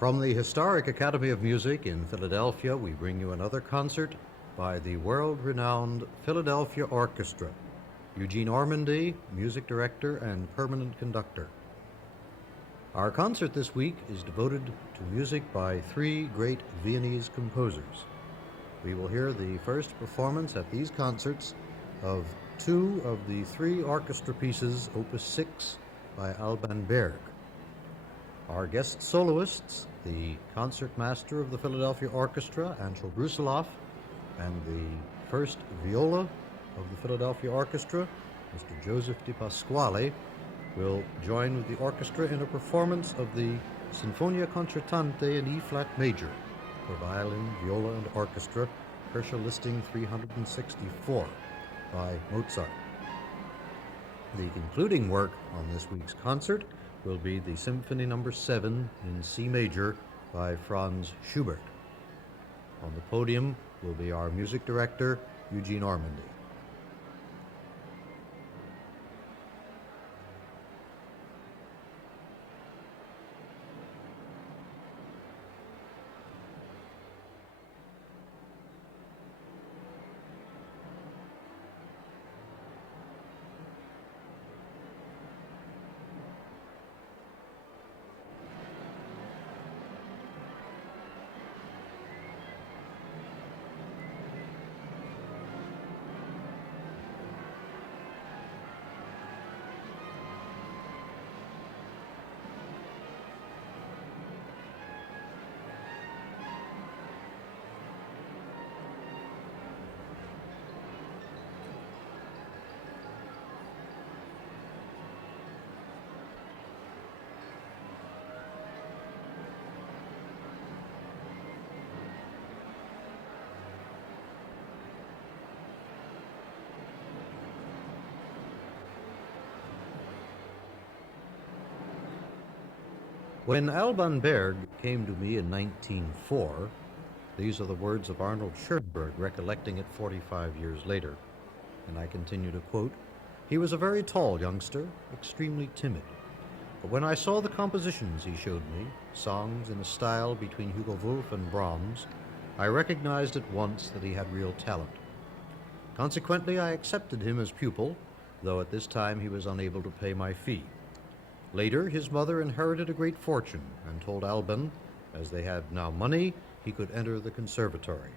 From the Historic Academy of Music in Philadelphia, we bring you another concert by the world-renowned Philadelphia Orchestra. Eugene Ormandy, music director and permanent conductor. Our concert this week is devoted to music by three great Viennese composers. We will hear the first performance at these concerts of two of the three orchestra pieces, Opus 6 by Alban Berg. Our guest soloists, the concertmaster of the Philadelphia Orchestra, Anshel Brusiloff, and the first viola of the Philadelphia Orchestra, Mr. Joseph Di Pasquale, will join with the orchestra in a performance of the Sinfonia Concertante in E-flat major for violin, viola, and orchestra, Herschel listing 364 by Mozart. The concluding work on this week's concert will be the Symphony No. 7 in C major by Franz Schubert. On the podium will be our music director, Eugene Ormandy. When Alban Berg came to me in 1904, these are the words of Arnold Schoenberg recollecting it 45 years later, and I continue to quote, "He was a very tall youngster, extremely timid. But when I saw the compositions he showed me, songs in a style between Hugo Wolf and Brahms, I recognized at once that he had real talent. Consequently, I accepted him as pupil, though at this time he was unable to pay my fee. Later, his mother inherited a great fortune and told Alban, as they had now money, he could enter the conservatory.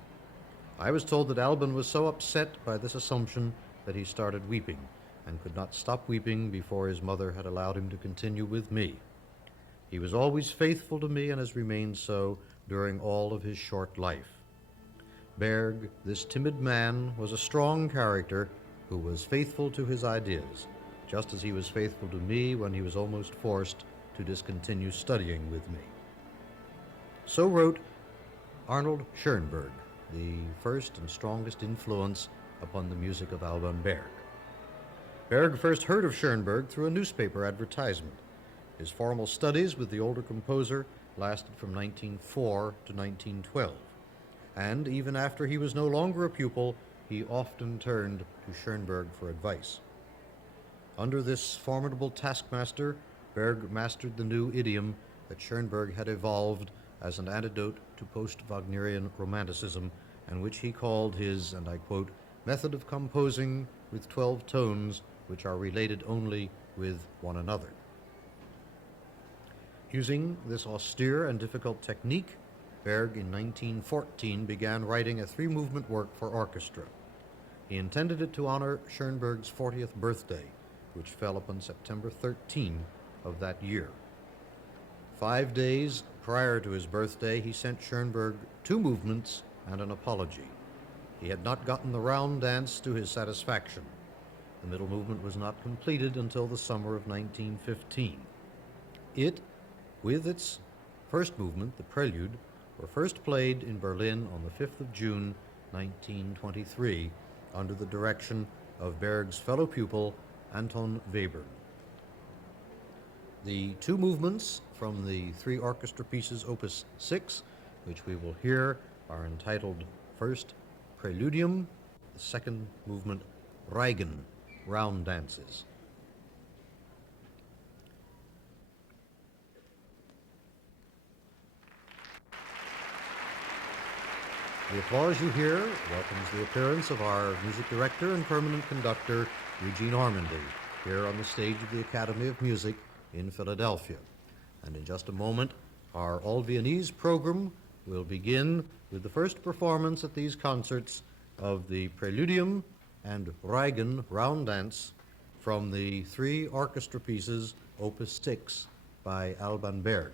I was told that Alban was so upset by this assumption that he started weeping and could not stop weeping before his mother had allowed him to continue with me. He was always faithful to me and has remained so during all of his short life. Berg, this timid man, was a strong character who was faithful to his ideas, just as he was faithful to me when he was almost forced to discontinue studying with me." So wrote Arnold Schoenberg, the first and strongest influence upon the music of Alban Berg. Berg first heard of Schoenberg through a newspaper advertisement. His formal studies with the older composer lasted from 1904 to 1912, and even after he was no longer a pupil, he often turned to Schoenberg for advice. Under this formidable taskmaster, Berg mastered the new idiom that Schoenberg had evolved as an antidote to post-Wagnerian Romanticism, and which he called his, and I quote, "method of composing with 12 tones which are related only with one another." Using this austere and difficult technique, Berg in 1914 began writing a three-movement work for orchestra. He intended it to honor Schoenberg's 40th birthday, which fell upon September 13 of that year. 5 days prior to his birthday, he sent Schoenberg 2 movements and an apology. He had not gotten the round dance to his satisfaction. The middle movement was not completed until the summer of 1915. It, with its first movement, the prelude, were first played in Berlin on the 5th of June, 1923, under the direction of Berg's fellow pupil, Anton Webern. The 2 movements from the 3 orchestra pieces, Opus 6, which we will hear, are entitled first Preludium, the second movement Reigen, round dances. The applause you hear welcomes the appearance of our music director and permanent conductor, Eugene Ormandy, here on the stage of the Academy of Music in Philadelphia. And in just a moment, our All Viennese program will begin with the first performance at these concerts of the Preludium and Reigen Round Dance from the three orchestra pieces, Opus 6, by Alban Berg.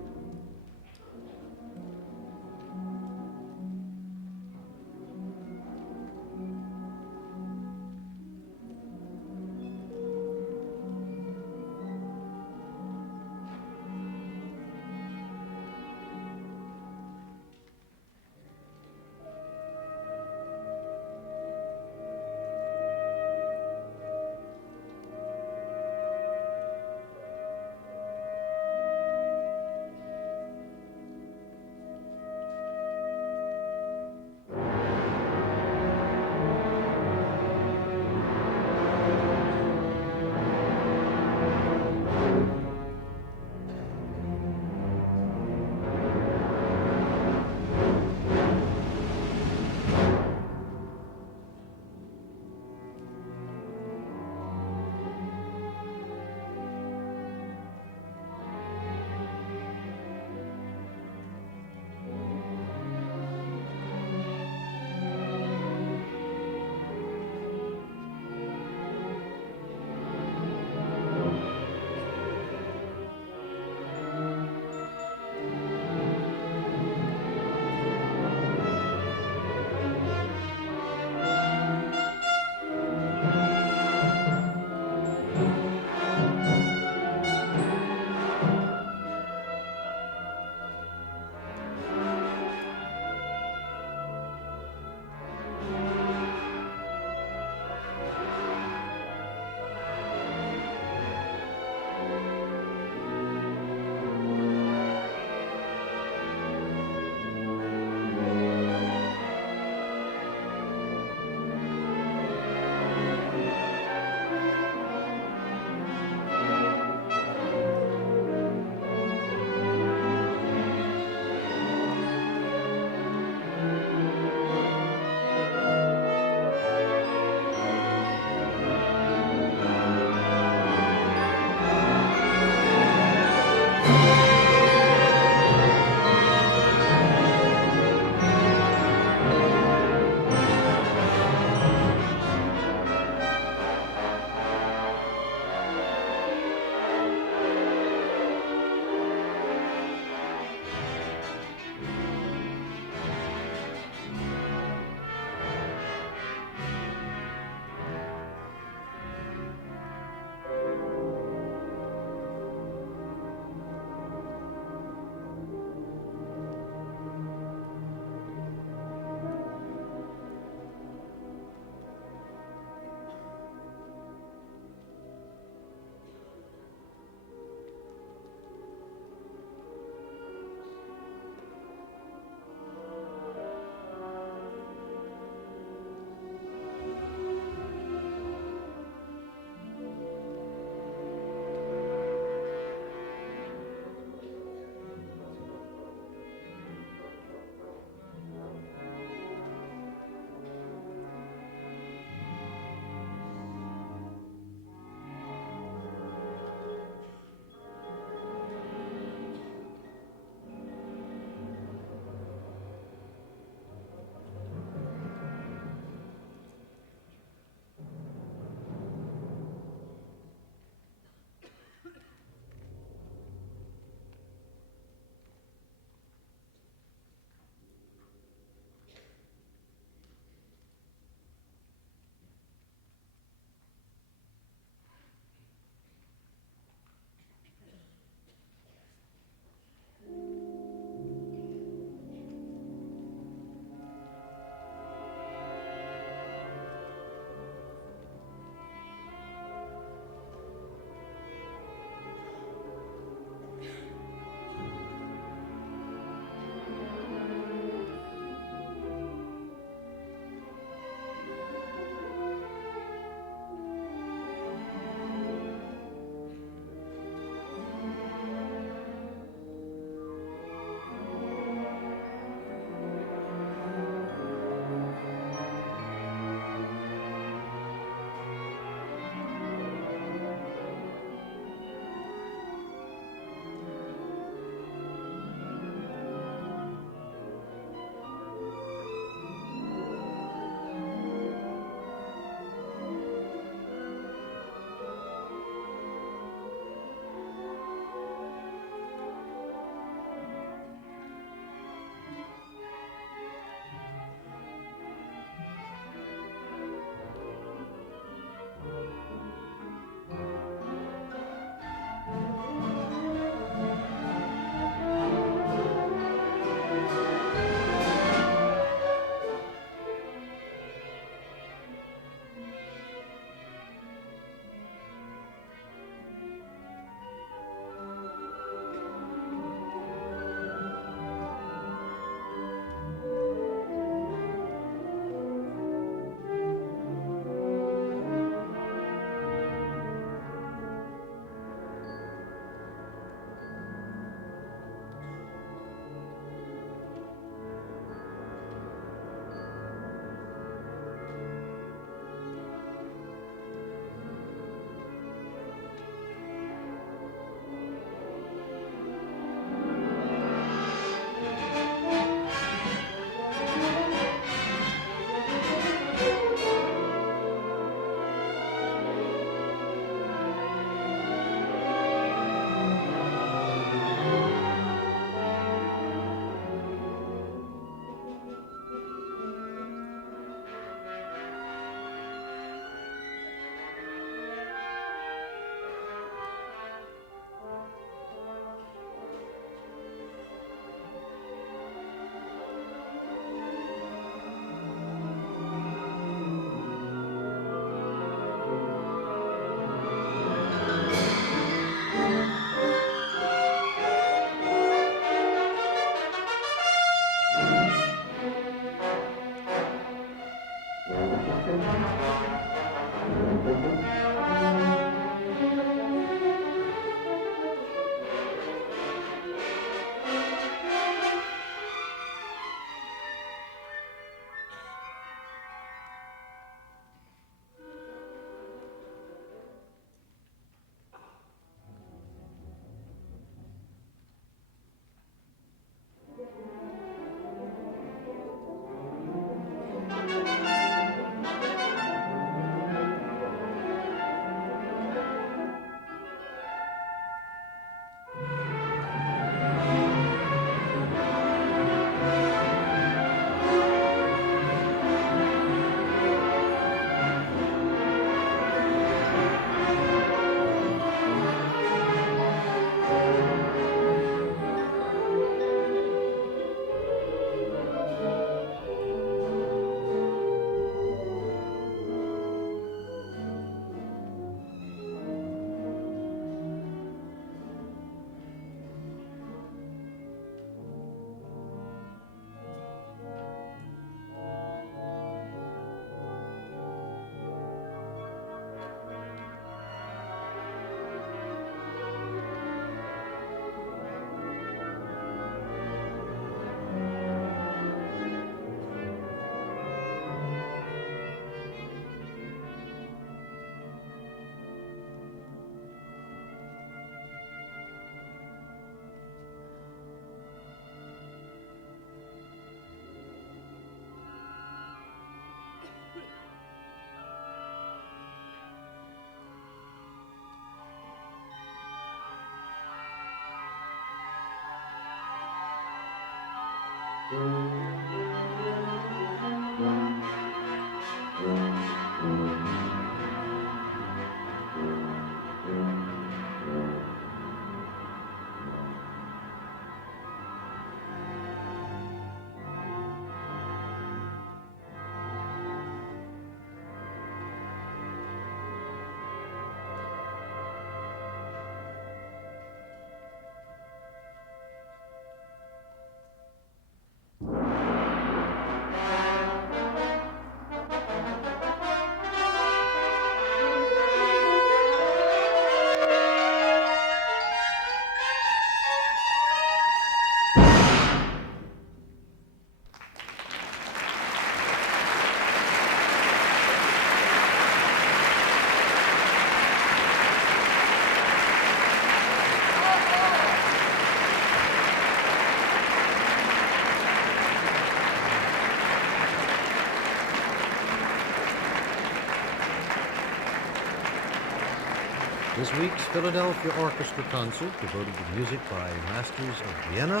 This week's Philadelphia Orchestra concert, devoted to music by masters of Vienna,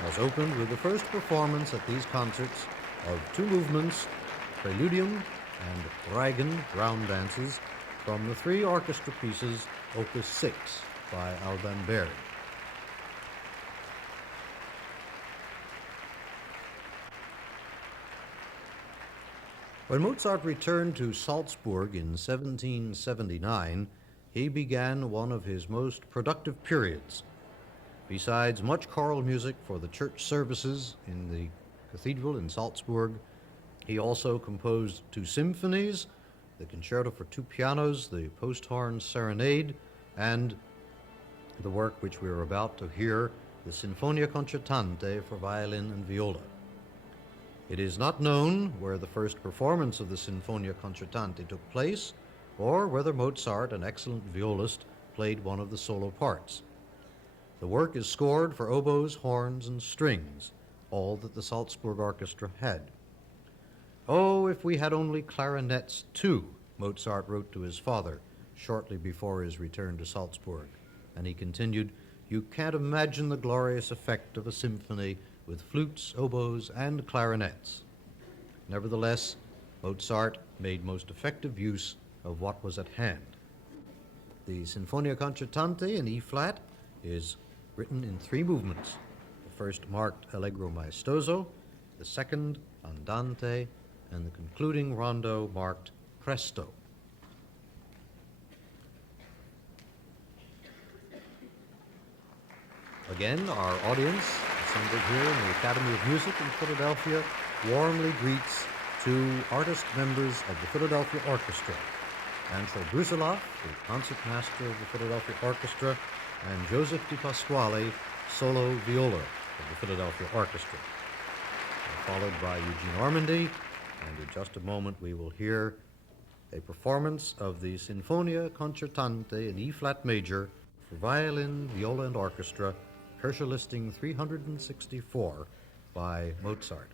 has opened with the first performance at these concerts of two movements, Preludium and Reigen round dances, from the three orchestra pieces, Opus 6, by Alban Berg. When Mozart returned to Salzburg in 1779, he began one of his most productive periods. Besides much choral music for the church services in the cathedral in Salzburg, he also composed two symphonies, the Concerto for Two Pianos, the Posthorn Serenade, and the work which we are about to hear, the Sinfonia Concertante for violin and viola. It is not known where the first performance of the Sinfonia Concertante took place, or whether Mozart, an excellent violist, played one of the solo parts. The work is scored for oboes, horns, and strings, all that the Salzburg Orchestra had. "Oh, if we had only clarinets too," Mozart wrote to his father shortly before his return to Salzburg. And he continued, "You can't imagine the glorious effect of a symphony with flutes, oboes, and clarinets." Nevertheless, Mozart made most effective use of what was at hand. The Sinfonia Concertante in E-flat is written in three movements. The first marked Allegro Maestoso, the second Andante, and the concluding rondo marked Presto. Again, our audience, assembled here in the Academy of Music in Philadelphia, warmly greets two artist members of the Philadelphia Orchestra, Ansel Brusiloff, the concertmaster of the Philadelphia Orchestra, and Joseph Di Pasquale, solo viola of the Philadelphia Orchestra. Followed by Eugene Ormandy, and in just a moment we will hear a performance of the Sinfonia Concertante in E-flat major for violin, viola, and orchestra, Kershaw Listing 364 by Mozart.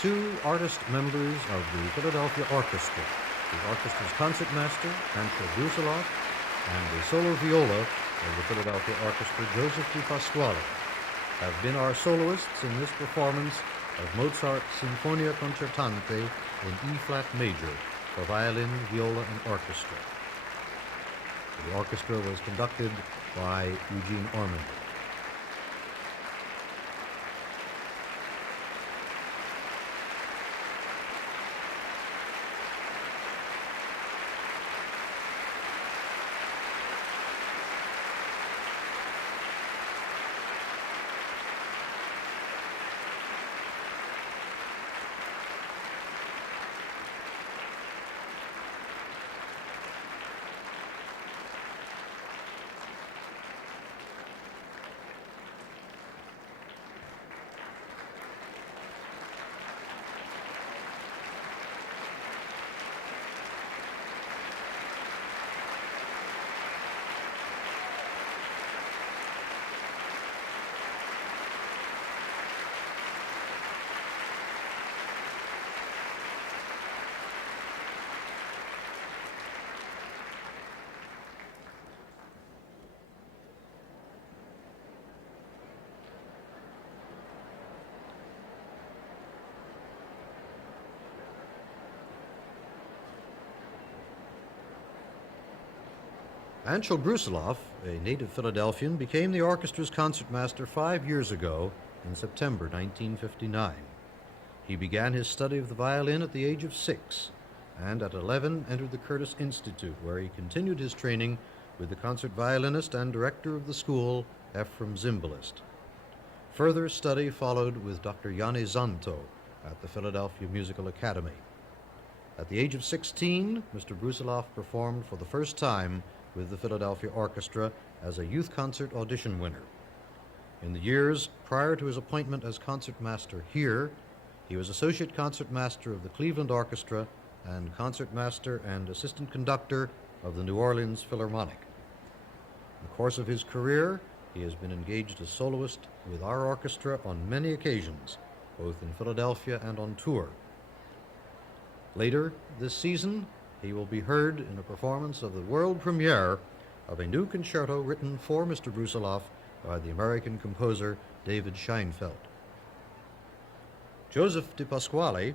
two artist members of the Philadelphia Orchestra, the orchestra's concertmaster, Anshel Brusiloff, and the solo viola of the Philadelphia Orchestra, Joseph Di Pasquale, have been our soloists in this performance of Mozart's Sinfonia Concertante in E-flat major for violin, viola, and orchestra. The orchestra was conducted by Eugene Ormandy. Anshel Brusiloff, a native Philadelphian, became the orchestra's concertmaster 5 years ago in September 1959. He began his study of the violin at the age of 6, and at 11 entered the Curtis Institute, where he continued his training with the concert violinist and director of the school, Ephraim Zimbalist. Further study followed with Dr. Yanni Zanto at the Philadelphia Musical Academy. At the age of 16, Mr. Brusiloff performed for the first time with the Philadelphia Orchestra as a youth concert audition winner. In the years prior to his appointment as concertmaster here, he was associate concertmaster of the Cleveland Orchestra and concertmaster and assistant conductor of the New Orleans Philharmonic. In the course of his career, he has been engaged as soloist with our orchestra on many occasions, both in Philadelphia and on tour. Later this season, he will be heard in a performance of the world premiere of a new concerto written for Mr. Brusiloff by the American composer David Scheinfeld. Joseph Di Pasquale,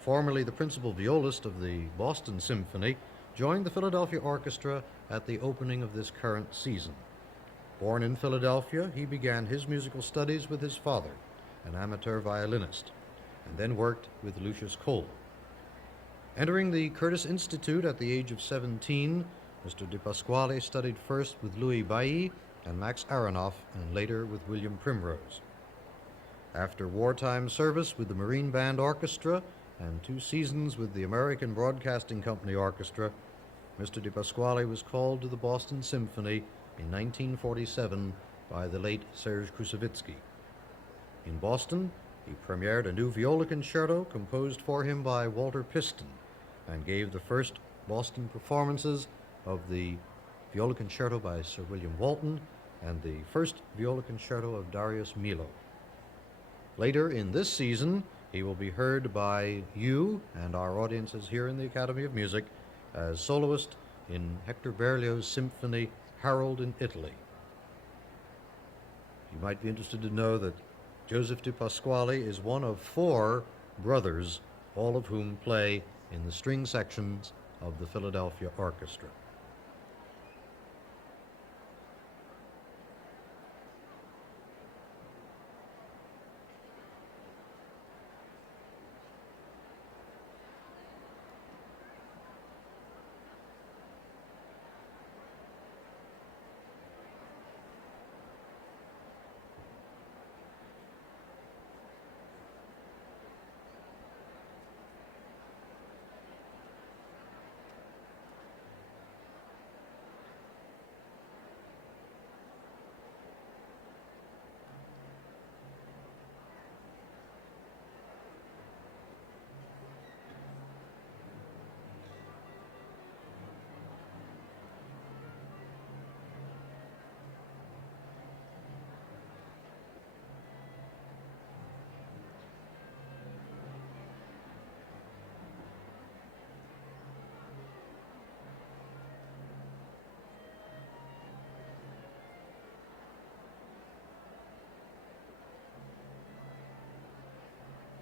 formerly the principal violist of the Boston Symphony, joined the Philadelphia Orchestra at the opening of this current season. Born in Philadelphia, he began his musical studies with his father, an amateur violinist, and then worked with Lucius Cole. Entering the Curtis Institute at the age of 17, Mr. Di Pasquale studied first with Louis Bailly and Max Aronoff, and later with William Primrose. After wartime service with the Marine Band Orchestra and 2 seasons with the American Broadcasting Company Orchestra, Mr. Di Pasquale was called to the Boston Symphony in 1947 by the late Serge Koussevitzky. In Boston, he premiered a new viola concerto composed for him by Walter Piston and gave the first Boston performances of the viola concerto by Sir William Walton and the first viola concerto of Darius Milhaud. Later in this season, he will be heard by you and our audiences here in the Academy of Music as soloist in Hector Berlioz's symphony Harold in Italy. You might be interested to know that Joseph Di Pasquale is one of 4 brothers, all of whom play in the string sections of the Philadelphia Orchestra.